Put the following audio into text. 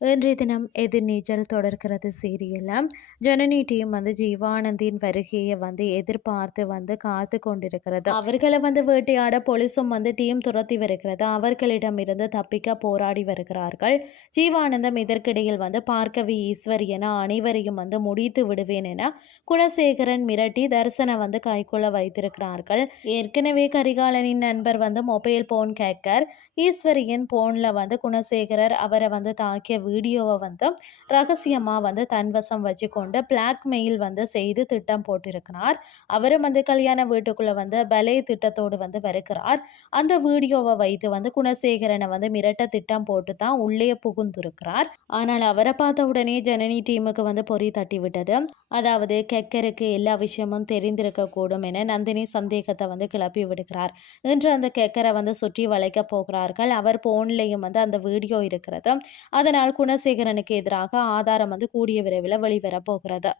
இன்றைய தினம் எதிர்நீச்சல் தொடர்கிறது சீரியலில். ஜனனி டீம் வந்து ஜீவானந்தின் வருகையை வந்து எதிர்பார்த்து வந்து காத்து கொண்டிருக்கிறது. அவர்களை வந்து வேட்டையாட போலீஸும் வந்து டீம் துரத்தி வருகிறது. அவர்களிடம் இருந்து தப்பிக்க போராடி வருகிறார்கள். ஜீவானந்தம் இதற்கிடையில் வந்து பார்க்கவி ஈஸ்வரி என அனைவரையும் வந்து முடித்து விடுவேன் என குணசேகரன் மிரட்டி தரிசனை வந்து கைக்குள்ள வைத்திருக்கிறார்கள். ஏற்கனவே கரிகாலனின் நண்பர் வந்து மொபைல் போன் கேக்கர் ஈஸ்வரியின் போனில் வந்து குணசேகரர் அவரை வந்து தாக்கிய வீடியோவை வந்து ரகசியமாக வந்து தன்வசம் வச்சுக்கொண்டு பிளாக்மெயில் வந்து செய்து திட்டம் போட்டிருக்கிறார். அவரும் வந்து கல்யாண வீட்டுக்குள்ளே வந்து பலே திட்டத்தோடு வந்து வருகிறார் அந்த வீடியோவை வைத்து வந்து குணசேகரனை வந்து மிரட்ட திட்டம் போட்டு தான் உள்ளே புகுந்திருக்கிறார். ஆனால் அவரை பார்த்த உடனே ஜனனி டீமுக்கு வந்து பொறி தட்டி விட்டது. அதாவது கெக்கருக்கு எல்லா விஷயமும் தெரிந்திருக்க கூடும் என நந்தினி சந்தேகத்தை வந்து கிளப்பி விடுகிறார். இன்று அந்த கெக்கரை வந்து சுற்றி வளைக்க போகிறார்கள். அவர் போன்லேயும் வந்து அந்த வீடியோ இருக்கிறது. அதனால் குணசேகரனுக்கு எதிராக ஆதாரம் வந்து கூடிய விரைவில் வெளிவரப் போகிறது.